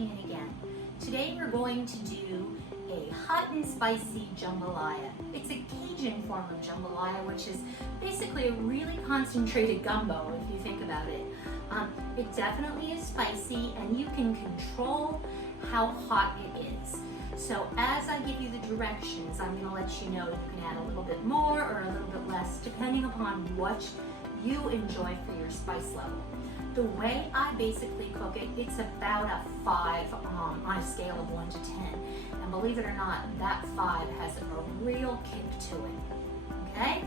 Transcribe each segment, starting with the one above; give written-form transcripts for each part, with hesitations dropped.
tuning in again. Today we're going to do a hot and spicy jambalaya. It's a Cajun form of jambalaya, which is basically a really concentrated gumbo if you think about it. It definitely is spicy and you can control how hot it is. So as I give you the directions, I'm going to let you know you can add a little bit more or a little bit less depending upon what you enjoy for your spice level. The way I basically cook it, it's about a 5 on a scale of 1 to 10. And believe it or not, that 5 has a real kick to it. Okay?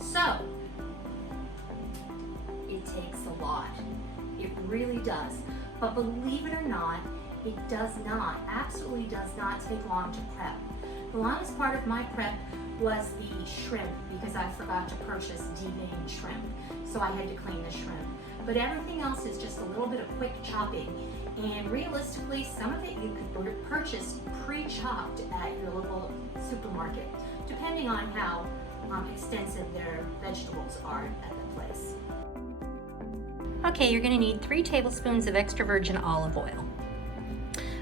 So, it takes a lot. It really does. But believe it or not, it does not, absolutely does not take long to prep. The longest part of my prep was the shrimp because I forgot to purchase deveined shrimp. So I had to clean the shrimp. But everything else is just a little bit of quick chopping. And realistically, some of it you could purchase pre-chopped at your local supermarket, depending on how extensive their vegetables are at the place. Okay, you're going to need 3 tablespoons of extra virgin olive oil,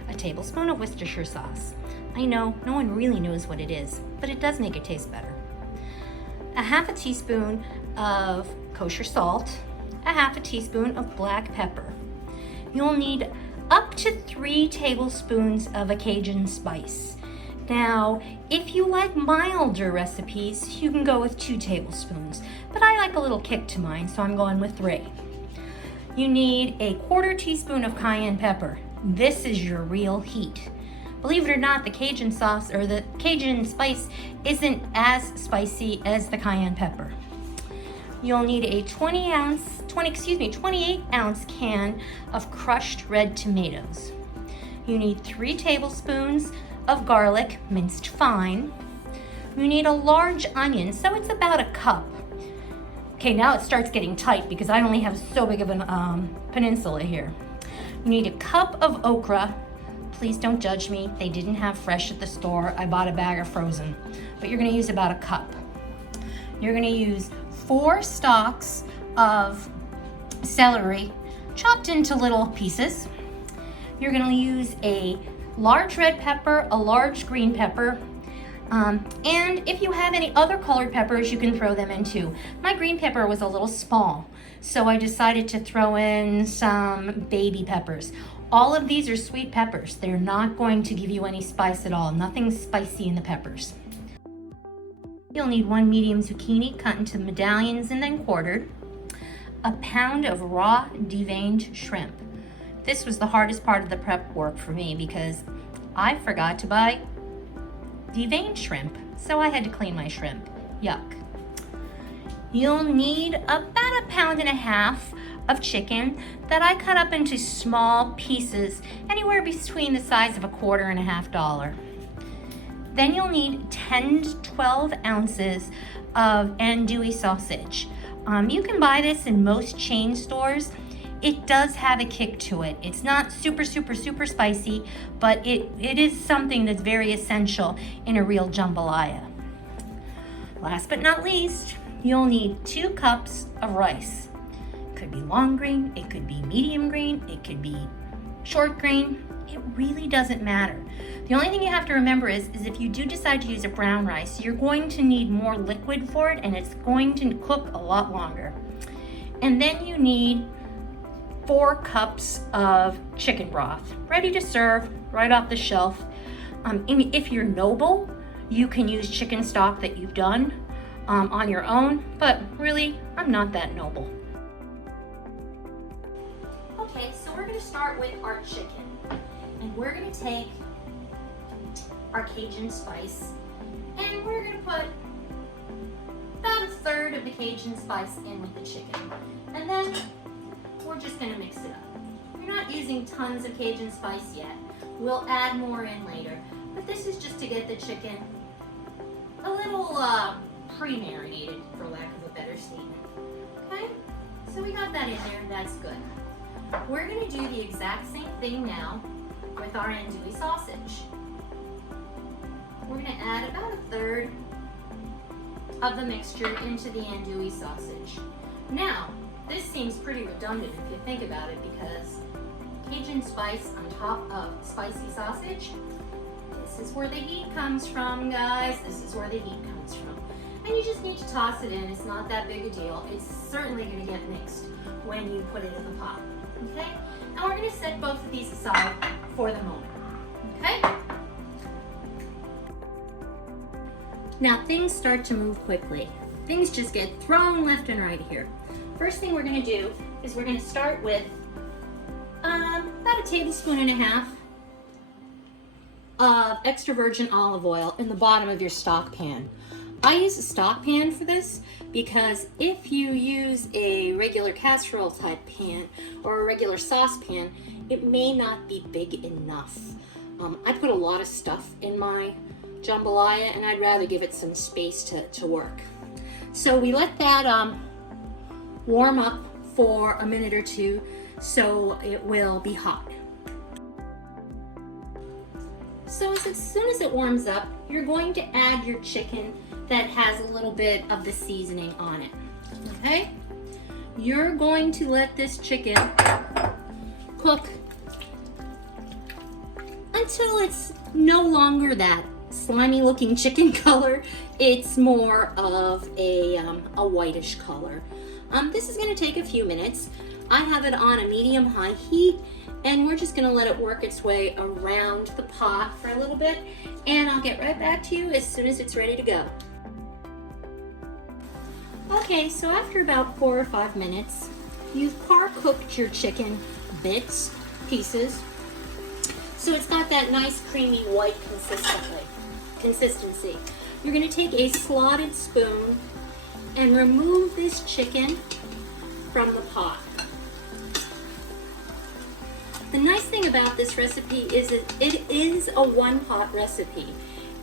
a tablespoon of Worcestershire sauce. I know, no one really knows what it is, but it does make it taste better. A half a teaspoon of kosher salt, a half a teaspoon of black pepper. You'll need up to 3 tablespoons of a Cajun spice. Now, if you like milder recipes, you can go with 2 tablespoons, but I like a little kick to mine, so I'm going with 3. You need a 1/4 teaspoon of cayenne pepper. This is your real heat. Believe it or not, the Cajun sauce or the Cajun spice isn't as spicy as the cayenne pepper. You'll need a 28 ounce can of crushed red tomatoes. You need 3 tablespoons of garlic minced fine. You need a large onion, so it's about a cup. Okay, now it starts getting tight because I only have so big of a peninsula here. You need a cup of okra. Please don't judge me. They didn't have fresh at the store. I bought a bag of frozen, but you're gonna use about a cup. You're gonna use 4 stalks of celery chopped into little pieces. You're gonna use a large red pepper, a large green pepper, and if you have any other colored peppers, you can throw them in too. My green pepper was a little small, so I decided to throw in some baby peppers. All of these are sweet peppers. They're not going to give you any spice at all. Nothing spicy in the peppers. You'll need 1 medium zucchini cut into medallions and then quartered. A pound of raw deveined shrimp. This was the hardest part of the prep work for me because I forgot to buy deveined shrimp, so I had to clean my shrimp. Yuck. You'll need about 1.5 pounds of chicken that I cut up into small pieces, anywhere between the size of $1.25 and $1.50. Then you'll need 10 to 12 ounces of andouille sausage. You can buy this in most chain stores. It does have a kick to it. It's not super spicy, but it is something that's very essential in a real jambalaya. Last but not least, you'll need 2 cups of rice. It could be long grain, it could be medium grain, it could be short grain. It really doesn't matter. The only thing you have to remember is if you do decide to use a brown rice, you're going to need more liquid for it and it's going to cook a lot longer. And then you need 4 cups of chicken broth, ready to serve right off the shelf. If you're noble, you can use chicken stock that you've done on your own, but really, I'm not that noble. Okay, so we're gonna start with our chicken. And we're gonna take our Cajun spice and we're gonna put about 1/3 of the Cajun spice in with the chicken. And then we're just gonna mix it up. We're not using tons of Cajun spice yet. We'll add more in later. But this is just to get the chicken a little pre-marinated, for lack of a better statement. Okay? So we got that in there, that's good. We're gonna do the exact same thing now with our andouille sausage. We're gonna add about 1/3 of the mixture into the andouille sausage. Now, this seems pretty redundant if you think about it because Cajun spice on top of spicy sausage. This is where the heat comes from, guys. This is where the heat comes from. And you just need to toss it in. It's not that big a deal. It's certainly going to get mixed when you put it in the pot. Okay? And we're going to set both of these aside for the moment. Okay? Now things start to move quickly. Things just get thrown left and right here. First thing we're going to do is we're going to start with about 1.5 tablespoons of extra virgin olive oil in the bottom of your stock pan. I use a stock pan for this because if you use a regular casserole type pan or a regular saucepan, it may not be big enough. I put a lot of stuff in my jambalaya and I'd rather give it some space to work. So we let that warm up for a minute or two so it will be hot. So as soon as it warms up, you're going to add your chicken that has a little bit of the seasoning on it. Okay? You're going to let this chicken cook until it's no longer that slimy looking chicken color. It's more of a whitish color. This is going to take a few minutes. I have it on a medium-high heat, and we're just going to let it work its way around the pot for a little bit, and I'll get right back to you as soon as it's ready to go. Okay, so after about 4 or 5 minutes, you've par-cooked your chicken pieces, so it's got that nice creamy white consistency. You're going to take a slotted spoon and remove this chicken from the pot. The nice thing about this recipe is that it is a one-pot recipe,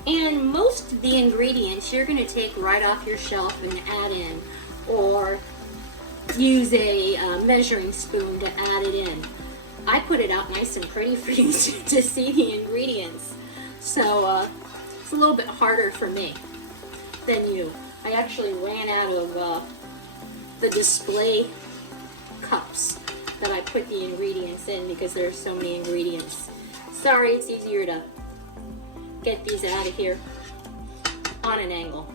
and most of the ingredients you're going to take right off your shelf and add in, or use a measuring spoon to add it in. I put it out nice and pretty for you to see the ingredients, so it's a little bit harder for me than you. I actually ran out of the display cups that I put the ingredients in because there are so many ingredients. Sorry, it's easier to get these out of here on an angle.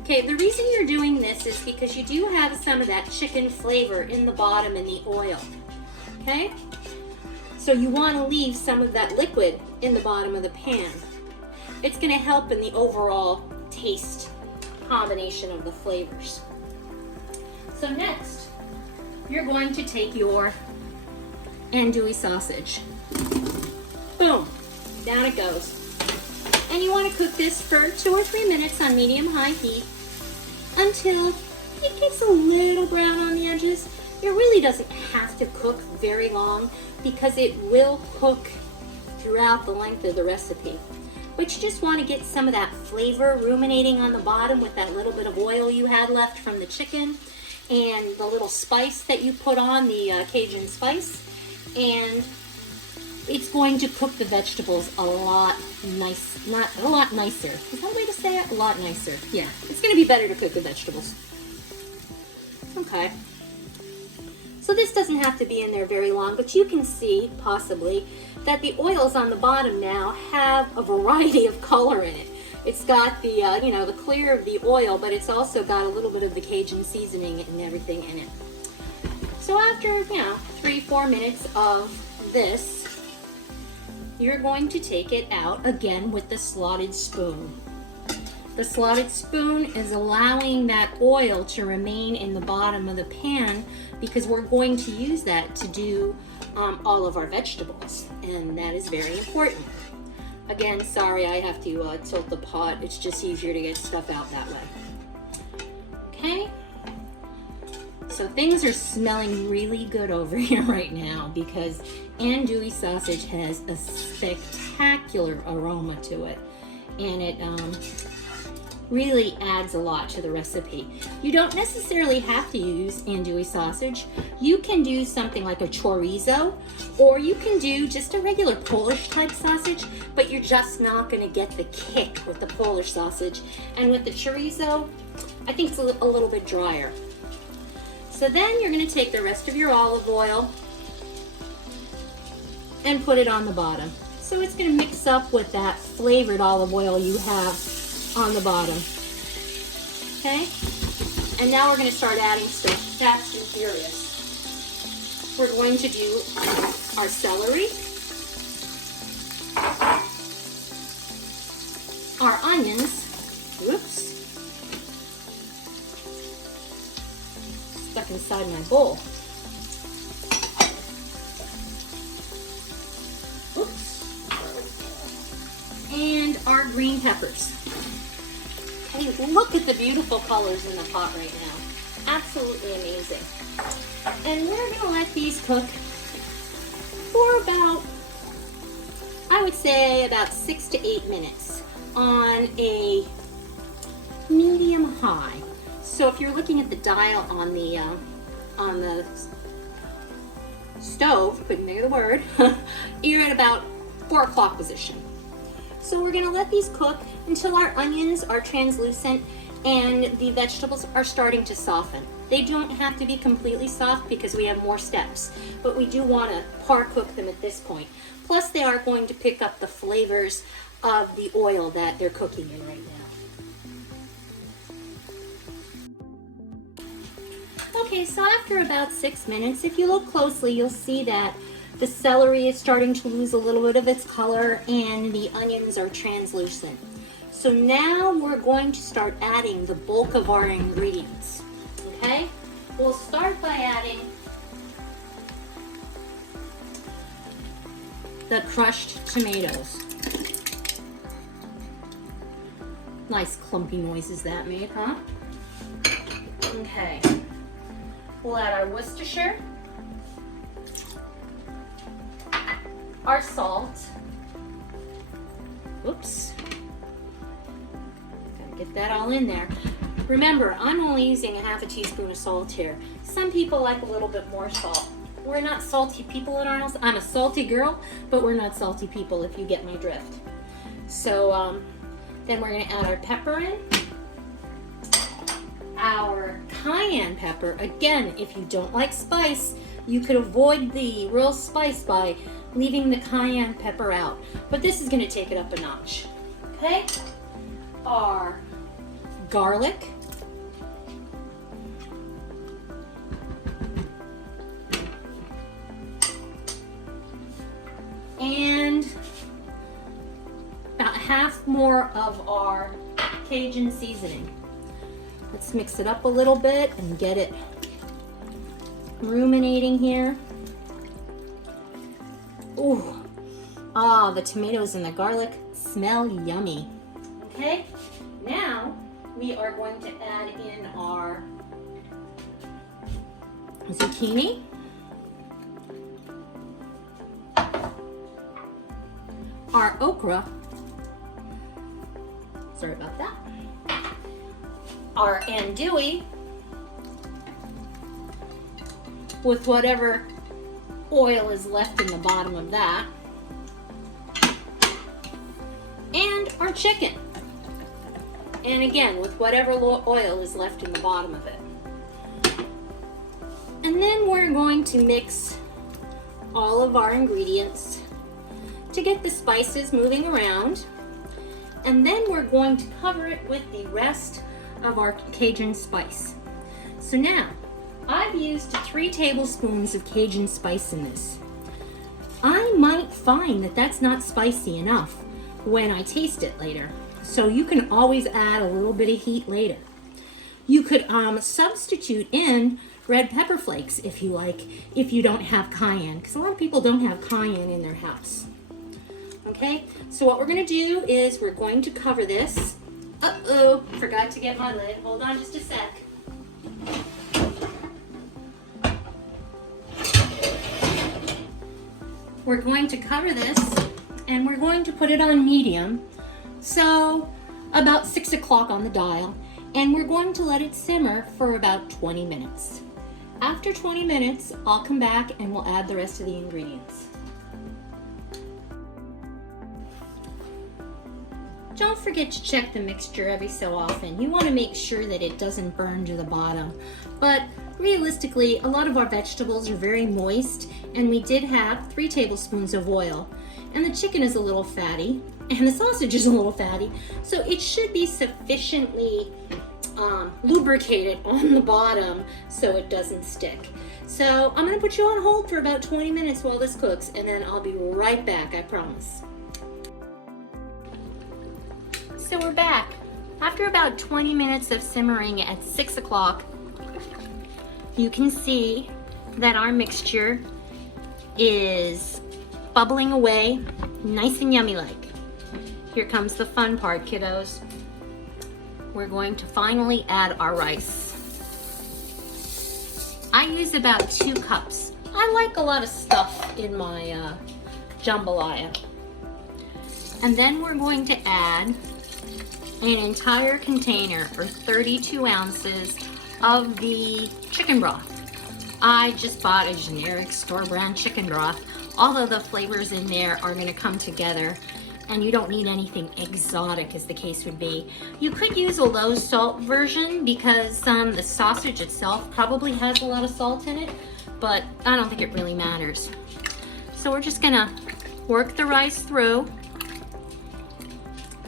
Okay, the reason you're doing this is because you do have some of that chicken flavor in the bottom in the oil. Okay? So you want to leave some of that liquid in the bottom of the pan. It's going to help in the overall taste combination of the flavors. So next, you're going to take your andouille sausage. Boom, down it goes. And you want to cook this for 2 or 3 minutes on medium-high heat until it gets a little brown on the edges. It really doesn't have to cook very long because it will cook throughout the length of the recipe. But you just want to get some of that flavor ruminating on the bottom with that little bit of oil you had left from the chicken and the little spice that you put on, the Cajun spice. And it's going to cook the vegetables a lot nicer. Is that a way to say it? A lot nicer. Yeah, it's going to be better to cook the vegetables. Okay. So this doesn't have to be in there very long, but you can see, possibly, that the oils on the bottom now have a variety of color in it. It's got the, the clear of the oil, but it's also got a little bit of the Cajun seasoning and everything in it. So after, 3-4 minutes of this, you're going to take it out again with the slotted spoon. The slotted spoon is allowing that oil to remain in the bottom of the pan because we're going to use that to do all of our vegetables, and that is very important. Again, sorry, I have to tilt the pot. It's just easier to get stuff out that way. Okay? So things are smelling really good over here right now because andouille sausage has a spectacular aroma to it, and it really adds a lot to the recipe. You don't necessarily have to use andouille sausage. You can do something like a chorizo, or you can do just a regular Polish type sausage, but you're just not going to get the kick with the Polish sausage. And with the chorizo, I think it's a little bit drier. So then you're going to take the rest of your olive oil and put it on the bottom. So it's going to mix up with that flavored olive oil you have on the bottom. Okay? And now we're going to start adding stuff fast and furious. We're going to do our celery, our onions, whoops, stuck inside my bowl. Oops. And our green peppers. Hey, look at the beautiful colors in the pot right now. Absolutely amazing. And we're going to let these cook for about, I would say about 6 to 8 minutes on a medium high. So if you're looking at the dial on the stove, couldn't think of the word, you're at about 4 o'clock position. So we're going to let these cook until our onions are translucent and the vegetables are starting to soften. They don't have to be completely soft because we have more steps, but we do want to par cook them at this point. Plus they are going to pick up the flavors of the oil that they're cooking in right now. Okay, so after about 6 minutes, if you look closely, you'll see that the celery is starting to lose a little bit of its color and the onions are translucent. So now we're going to start adding the bulk of our ingredients, okay? We'll start by adding the crushed tomatoes. Nice clumpy noises that made, huh? Okay. We'll add our Worcestershire, our salt. Oops. Gotta get that all in there. Remember, I'm only using a half a teaspoon of salt here. Some people like a little bit more salt. We're not salty people in our house. I'm a salty girl, but we're not salty people, if you get my drift. So then we're gonna add our pepper in. Our cayenne pepper. Again, if you don't like spice, you could avoid the real spice by leaving the cayenne pepper out. But this is gonna take it up a notch. Okay? Our garlic. And about half more of our Cajun seasoning. Let's mix it up a little bit and get it ruminating here. Ooh, the tomatoes and the garlic smell yummy. Okay, now we are going to add in our zucchini, our okra, sorry about that, our andouille, with whatever oil is left in the bottom of that, and our chicken. And again, with whatever oil is left in the bottom of it. And then we're going to mix all of our ingredients to get the spices moving around. And then we're going to cover it with the rest of our Cajun spice. So now, I've used 3 tablespoons of Cajun spice in this. I might find that that's not spicy enough when I taste it later. So you can always add a little bit of heat later. You could substitute in red pepper flakes if you like, if you don't have cayenne, because a lot of people don't have cayenne in their house. Okay, so what we're gonna do is we're going to cover this. Uh-oh, forgot to get my lid. Hold on just a sec. We're going to cover this and we're going to put it on medium. So about 6 o'clock on the dial, and we're going to let it simmer for about 20 minutes. After 20 minutes, I'll come back and we'll add the rest of the ingredients. don't forget to check the mixture every so often. You want to make sure that it doesn't burn to the bottom. But realistically, a lot of our vegetables are very moist, and we did have 3 tablespoons of oil. And the chicken is a little fatty, and the sausage is a little fatty, so it should be sufficiently lubricated on the bottom so it doesn't stick. So I'm gonna put you on hold for about 20 minutes while this cooks, and then I'll be right back, I promise. So we're back. After about 20 minutes of simmering at 6 o'clock, you can see that our mixture is bubbling away, nice and yummy like. Here comes the fun part, kiddos. We're going to finally add our rice. I use about 2 cups. I like a lot of stuff in my jambalaya. And then we're going to add an entire container, or 32 ounces, of the chicken broth. I just bought a generic store brand chicken broth. All of the flavors in there are gonna come together, and you don't need anything exotic as the case would be. You could use a low salt version because the sausage itself probably has a lot of salt in it, but I don't think it really matters. So we're just gonna work the rice through,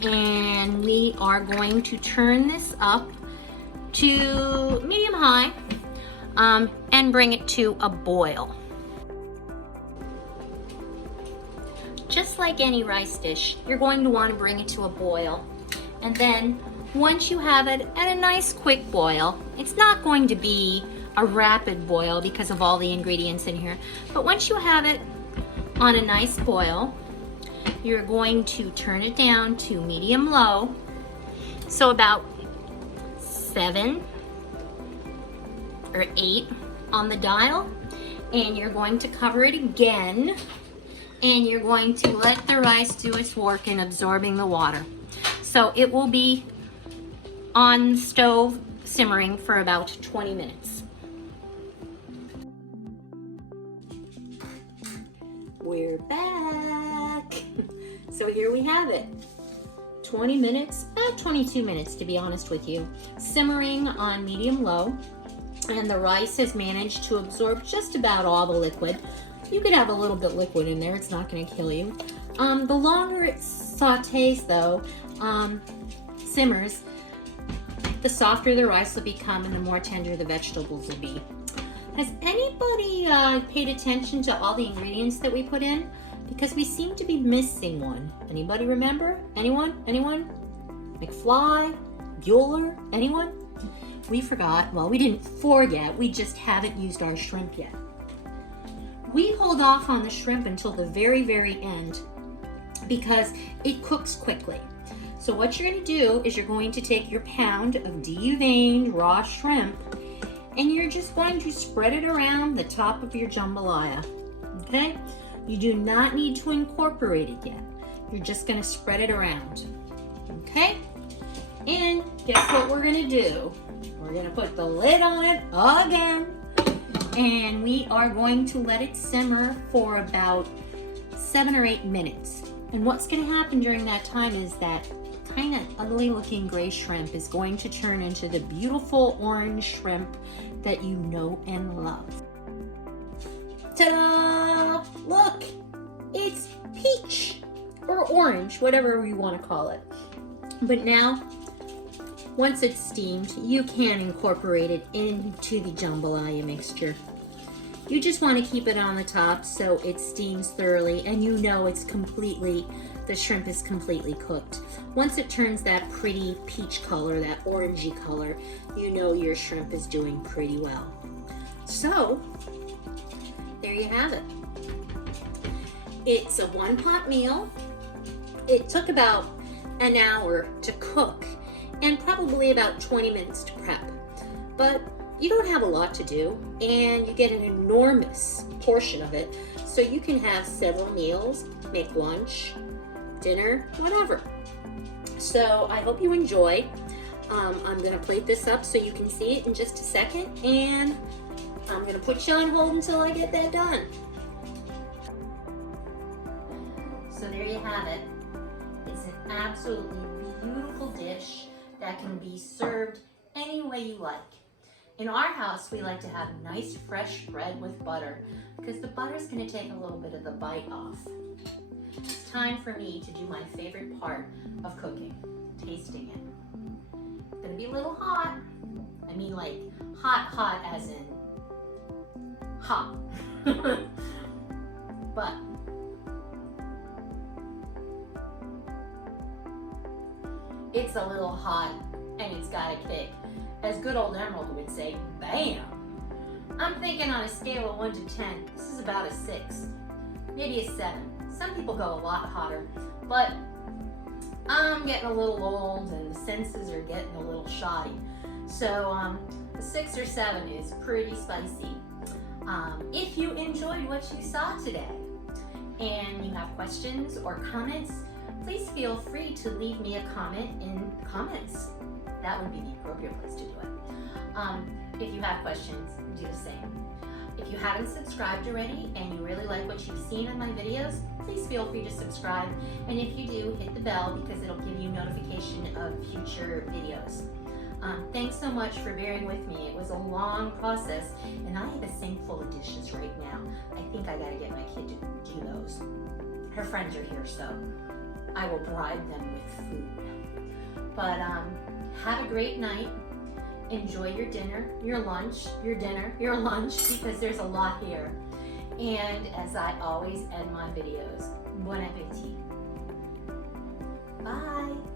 and we are going to turn this up to medium-high and bring it to a boil. Just like any rice dish, you're going to want to bring it to a boil. And then once you have it at a nice quick boil, it's not going to be a rapid boil because of all the ingredients in here, but once you have it on a nice boil, you're going to turn it down to medium-low, so about 7 or 8 on the dial, and you're going to cover it again, and you're going to let the rice do its work in absorbing the water. So it will be on the stove simmering for about 20 minutes. We're back. So here we have it. 20 minutes, about 22 minutes to be honest with you, simmering on medium-low, and the rice has managed to absorb just about all the liquid. You could have a little bit liquid in there, it's not going to kill you. The longer it sautés though, simmers, the softer the rice will become and the more tender the vegetables will be. Has anybody paid attention to all the ingredients that we put in? Because we seem to be missing one. Anybody remember? Anyone? Anyone? McFly? Bueller? Anyone? We forgot. Well, we didn't forget, we just haven't used our shrimp yet. We hold off on the shrimp until the very, very end because it cooks quickly. So what you're going to do is you're going to take your pound of deveined raw shrimp and you're just going to spread it around the top of your jambalaya, okay? You do not need to incorporate it yet. You're just going to spread it around, okay? And guess what we're going to do? We're going to put the lid on it again. And we are going to let it simmer for about 7 or 8 minutes. And what's going to happen during that time is that kind of ugly looking gray shrimp is going to turn into the beautiful orange shrimp that you know and love. Ta-da! Look, it's peach or orange, whatever you want to call it. But now, once it's steamed, you can incorporate it into the jambalaya mixture. You just want to keep it on the top so it steams thoroughly and you know it's completely, the shrimp is completely cooked. Once it turns that pretty peach color, that orangey color, you know your shrimp is doing pretty well. So, there you have it. It's a one-pot meal. It took about an hour to cook and probably about 20 minutes to prep. But you don't have a lot to do and you get an enormous portion of it, so you can have several meals, make lunch, dinner, whatever. So I hope you enjoy. I'm gonna plate this up so you can see it in just a second, and I'm gonna put you on hold until I get that done. So there you have it. It's an absolutely beautiful dish that can be served any way you like. In our house, we like to have nice fresh bread with butter because the butter is going to take a little bit of the bite off. It's time for me to do my favorite part of cooking, tasting it. It's going to be a little hot. I mean like hot as in hot. But it's a little hot and it's got a kick. As good old Emerald would say, bam! I'm thinking on a scale of 1 to 10, this is about a 6, maybe a 7. Some people go a lot hotter, but I'm getting a little old and the senses are getting a little shoddy. So a 6 or 7 is pretty spicy. If you enjoyed what you saw today and you have questions or comments, please feel free to leave me a comment in the comments. That would be the appropriate place to do it. If you have questions, do the same. If you haven't subscribed already and you really like what you've seen in my videos, please feel free to subscribe. And if you do, hit the bell because it'll give you notification of future videos. Thanks so much for bearing with me. It was a long process and I have a sink full of dishes right now. I think I gotta get my kid to do those. Her friends are here, so I will bribe them with food. But have a great night. Enjoy your dinner, your lunch, your dinner, your lunch, because there's a lot here. And as I always end my videos, bon appetit. Bye.